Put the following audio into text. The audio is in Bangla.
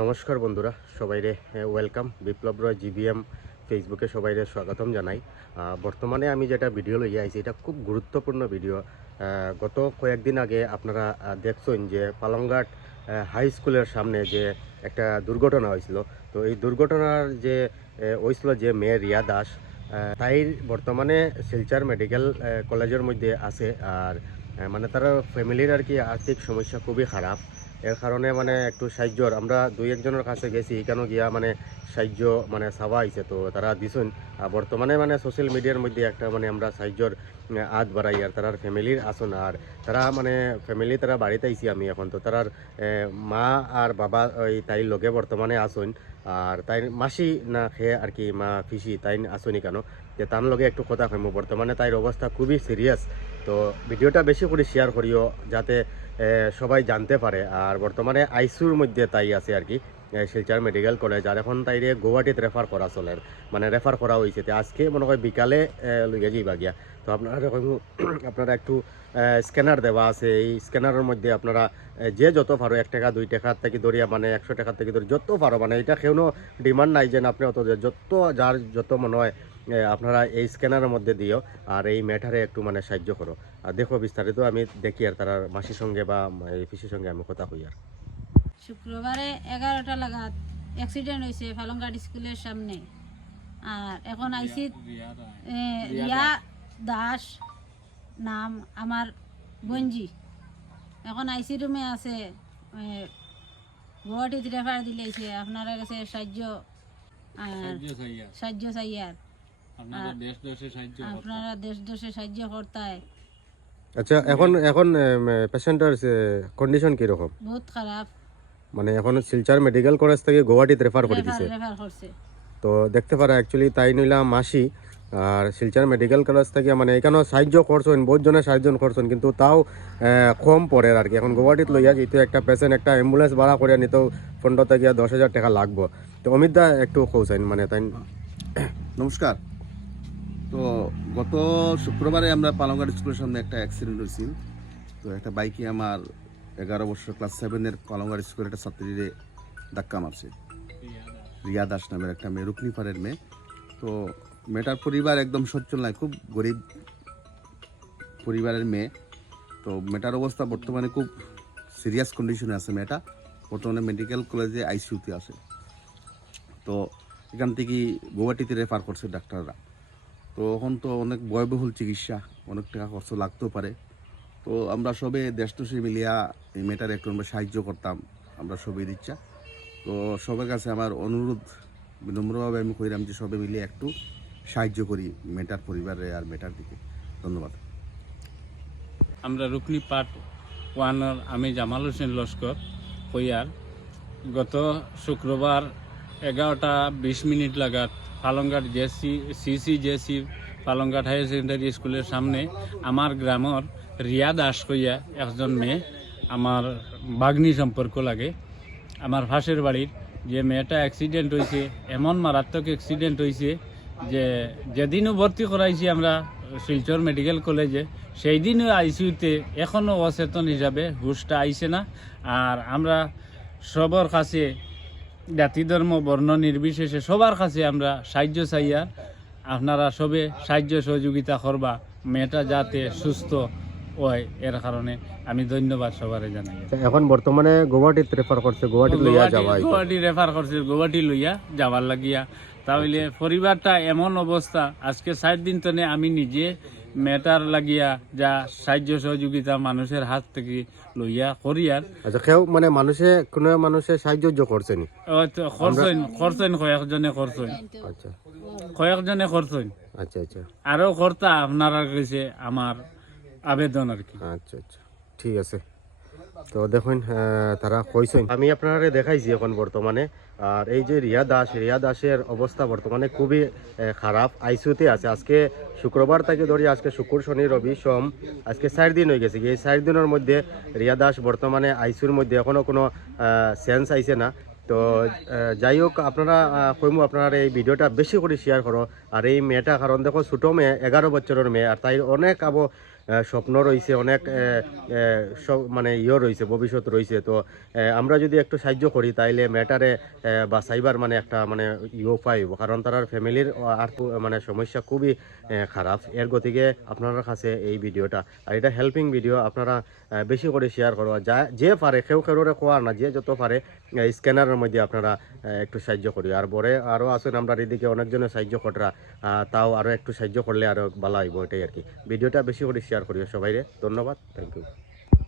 নমস্কার বন্ধুরা, সবাইরে ওয়েলকাম বিপ্লব রয় জিবিএম ফেসবুকে সবাইরে স্বাগতম জানাই। বর্তমানে আমি যেটা ভিডিও লইয়া আইছি, এটা খুব গুরুত্বপূর্ণ ভিডিও গত কয়েকদিন আগে আপনারা দেখছেন যে পালংঘাট হাই স্কুলের সামনে যে একটা দুর্ঘটনা হয়েছিল। তো এই দুর্ঘটনার যে হয়েছিল যে মেয়ে রিয়া দাস তাই বর্তমানে শিলচার মেডিকেল কলেজের মধ্যে আছে। আর মানে তার ফ্যামিলির আর কি আর্থিক সমস্যা খুবই খারাপ। এর কারণে মানে একটু সাহায্যর। আমরা দুই একজনের কাছে গেছি এখানেও গিয়া মানে সাহায্য মানে চাওয়া হয়েছে তো তারা দিছেন। আর বর্তমানে মানে সোশ্যাল মিডিয়ার মধ্যে একটা মানে আমরা সাহায্যর আহ, বাড়াই আর তারার ফ্যামিলির আসন। আর তারা মানে ফ্যামিলি তারা বাড়িতে আইছি আমি এখন তো। তারার মা আর বাবা ওই তাইর লগে বর্তমানে আসন। আর তাই মাসি না খেয়ে আর কি মা ফিসি তাই আসনি কেন? যে তার লগে একটু কথা কইমু। বর্তমানে তাইর অবস্থা খুবই সিরিয়াস তো ভিডিওটা বেশি করে শেয়ার করিও যাতে সবাই জানতে পারে। আর বর্তমানে আইসিউর মধ্যে তাই আছে আর কি। Silchar medical college. আর এখন তাইরে গুয়াহাটিতে রেফার করা চলে। মানে রেফার করা হয়েছে আজকে মনে হয় বিকালে লইয়া যাইবা গিয়া। তো আপনারা আপনারা একটু স্ক্যানার দেওয়া আছে, এই স্ক্যানারের মধ্যে আপনারা যে যত পারো, এক টাকা, দুই টাকার থেকে ধরিয়া মানে একশো টাকার থেকে ধরে যত পারো মানে এটা কেউ ডিমান্ড নাই যে না আপনি অত যত, যার যত মনে হয় আপনারা এই স্ক্যানারের মধ্যে দিও আর এই ম্যাটারে একটু মানে সাহায্য করো। আর দেখো বিস্তারিত আমি দেখি আর তার মাসির সঙ্গে বা এই পিসির সঙ্গে আমি কথা হই আর। শুক্রবারে এগারোটা লাগাত অ্যাক্সিডেন্ট হয়েছে ফালংঘাট স্কুলের সামনে। আর এখন আইসি এ, রিয়া দাস নাম আমার বঞ্জি। এখন আইসি রুমে আছে গুয়াহাটিতে রেফার দিলেছে আপনারা কাছে সাহায্য আর সাহায্য চাইয়ার আপনারা আপনারা দেশ দেশে সাহায্য করতায়। আচ্ছা এখন এখন পেশেন্টের কন্ডিশন কীরকম? বহুত খারাপ। মানে এখন শিলচর মেডিকেল কলেজ থেকে গুয়াহাটিতে রেফার করে রেফার দিছে তো দেখতে পারা অ্যাকচুয়ালি তাই নইলা মাসি আর শিলচর মেডিকেল কলেজ থেকে মানে এখানেও সাহায্য করছেন বহুত জনে সাহায্য করছেন কিন্তু তাও কম পড়ে আর কি। এখন গুয়াহাটিত লইয়া যেহেতু একটা পেশেন্ট একটা অ্যাম্বুলেন্স ভাড়া করে নিতেও পনেরো থেকে দশ হাজার টাকা লাগবো। তো অমিত দা একটু কৌছেন মানে তাই নমস্কার। তো গত শুক্রবারে আমরা পালংঘাট স্কুলের সামনে একটা অ্যাক্সিডেন্ট হয়েছি। তো একটা বাইকে আমার এগারো বছর ক্লাস সেভেনের পালংঘাট স্কুলের একটা ছাত্রীরে ধাক্কা মারছে। রিয়া দাস নামের একটা মেয়ে রুকনিপাড়ের মেয়ে। তো মেয়েটার পরিবার একদম সচ্ছল নয়, খুব গরিব পরিবারের মেয়ে। তো মেয়েটার অবস্থা বর্তমানে খুব সিরিয়াস কন্ডিশনে আছে মেয়েটা। বর্তমানে মেডিকেল কলেজে আইসিউতে আছে। তো এখান থেকে গুয়াহাটিতে রেফার করছে ডাক্তাররা। তো এখন তো অনেক ব্যয়বহুল চিকিৎসা, অনেক টাকা খরচ লাগতেও পারে। তো আমরা সবে দেশ দেশে মিলিয়া এই মেয়েটার একটু আমরা সাহায্য করতাম, আমরা সবই দিচ্ছা। তো সবার কাছে আমার অনুরোধ, বিনম্রভাবে আমি কইরাম যে সবে মিলিয়ে একটু সাহায্য করি মেটার পরিবারে আর মেটার দিকে। ধন্যবাদ। আমরা রুকনি পাট ওয়ানের আমি জামাল হোসেন লস্কর কইয়ার গত শুক্রবার এগারোটা বিশ minute লাগাত Palongghat JC, CC JC Palongghat higher secondary স্কুলের সামনে আমার গ্রামের রিয়া দাস কইয়া একজন মেয়ে আমার বাগ্নি সম্পর্ক লাগে। আমার ফাঁসের বাড়ির যে মেয়েটা অ্যাক্সিডেন্ট হয়েছে এমন মারাত্মক অ্যাক্সিডেন্ট হয়েছে যে যেদিনও ভর্তি করাইছি আমরা শিলচর মেডিকেল কলেজে সেই দিনও আইসিউতে এখনও অচেতন হিসাবে হুশটা আইছে না। আর আমরা সবার কাছে জাতি ধর্ম বর্ণ নির্বিশেষে সবার কাছে আমরা সাহায্য চাইয়ার আপনারা সবে সাহায্য সহযোগিতা করবা। মেয়েটা যাতে সুস্থ হয় এর কারণে আমি ধন্যবাদ সবারে জানাই। এখন বর্তমানে গুয়াহাটিতে রেফার করছে গুয়াহাটিত লইয়া যাওয়া হইতো। গুয়াহাটি রেফার করছে গুয়াহাটি লইয়া যাবার লাগিয়া। তাহলে পরিবারটা এমন অবস্থা আজকে ষাট দিন তনে আমি নিজে মেটার লাগিয়া যা সাহায্য সহযোগিতা মানুষের হাত থেকে লইয়া করিয়ার। আচ্ছা কেউ মানে মানুষে কোনো মানুষে সাহায্য করছেনি? খরচইন খরচইন কয়েকজনে খরচইন আচ্ছা। কয়েকজনে খরচইন আচ্ছা আচ্ছা। আরও কর্তা আপনারা কাছে আমার আবেদন আর কি। আচ্ছা আচ্ছা। ঠিক আছে। তো দেখুন তারা কইছেন। আমি আপনারা দেখাইছি এখন বর্তমানে, আর এই যে রিয়া দাস, রিয়া দাসের অবস্থা বর্তমানে খুবই খারাপ আইসিউতে আছে। আজকে শুক্রবার থেকে ধরি, আজকে শুক্র, শনি, রবি, সোম, আজকে চার দিন হয়ে গেছে। এই চার দিনের মধ্যে রিয়া দাস বর্তমানে আইসিউর মধ্যে এখনও কোনো সেন্স আইছে না। তো যাই হোক, আপনারা কইমু, আপনারা এই ভিডিওটা বেশি করে শেয়ার করো। আর এই মেয়েটা কারণ, দেখো, ছোটো মেয়ে, এগারো বছরের মেয়ে, আর তাই অনেক আবো স্বপ্ন রয়েছে অনেক মানে ইয়ে রয়েছে ভবিষ্যৎ রয়েছে তো আমরা যদি একটু সাহায্য করি, তাইলে ম্যাটারে বা সাইবার মানে একটা মানে ইয়ে পাইব কারণ তার ফ্যামিলির আর মানে সমস্যা খুবই খারাপ। এর গতিকে আপনার কাছে এই ভিডিওটা, আর এটা হেল্পিং ভিডিও আপনারা বেশি করে শেয়ার করবা যা, যে পারে, কেউ কেউরে খোয়ার না, যে যত পারে স্ক্যানারের মধ্যে আপনারা একটু সাহায্য করি। আর পরে আরও আছেন আমরা এদিকে অনেকজনের সাহায্য করা তাও আরও একটু সাহায্য করলে আরও ভালো হইব, এটাই আর কি। ভিডিওটা বেশি করে শেয়ার করিও সবাইরে। ধন্যবাদ। Thank you